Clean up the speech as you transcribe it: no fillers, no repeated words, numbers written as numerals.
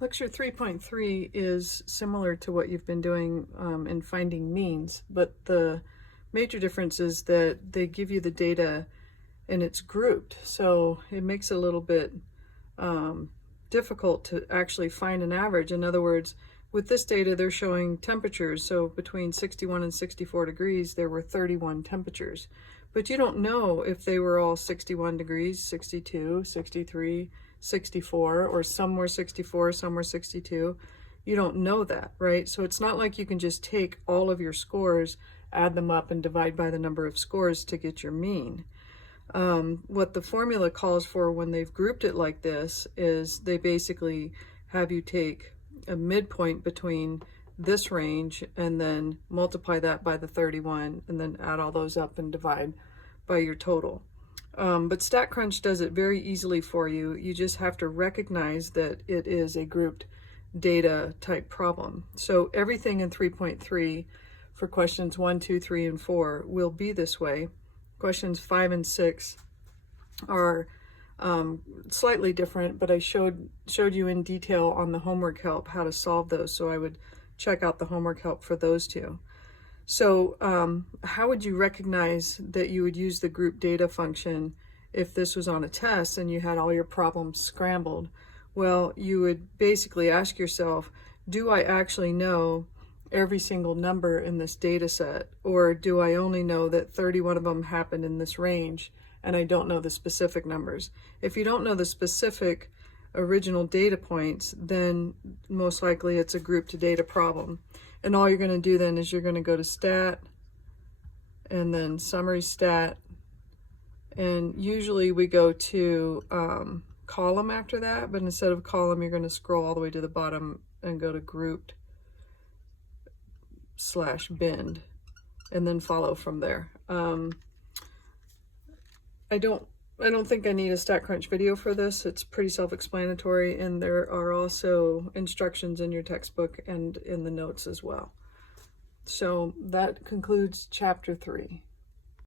Lecture 3.3 is similar to what you've been doing in finding means, but the major difference is that they give you the data and it's grouped, so it makes it a little bit difficult to actually find an average. In other words, with this data, they're showing temperatures, so between 61 and 64 degrees, there were 31 temperatures. But you don't know if they were all 61 degrees, 62, 63, 64, or some were 64, some were 62. You don't know that, right? So it's not like you can just take all of your scores, add them up, and divide by the number of scores to get your mean. What the formula calls for when they've grouped it like this is they basically have you take a midpoint between this range and then multiply that by the 31 and then add all those up and divide by your total. But StatCrunch does it very easily for you. You just have to recognize that it is a grouped data type problem. So everything in 3.3 for questions 1, 2, 3, and 4 will be this way. Questions 5 and 6 are slightly different, but I showed you in detail on the homework help how to solve those, so I would check out the homework help for those two. So how would you recognize that you would use the group data function if this was on a test and you had all your problems scrambled? Well, you would basically ask yourself, do I actually know every single number in this data set, or do I only know that 31 of them happened in this range and I don't know the specific numbers? If you don't know the specific original data points, then most likely it's a grouped data problem. And all you're going to do then is you're going to go to stat and then summary stat, and usually we go to column after that, but instead of column you're going to scroll all the way to the bottom and go to grouped /bind and then follow from there. I don't think I need a StatCrunch video for this. It's pretty self-explanatory, and there are also instructions in your textbook and in the notes as well. So that concludes chapter 3.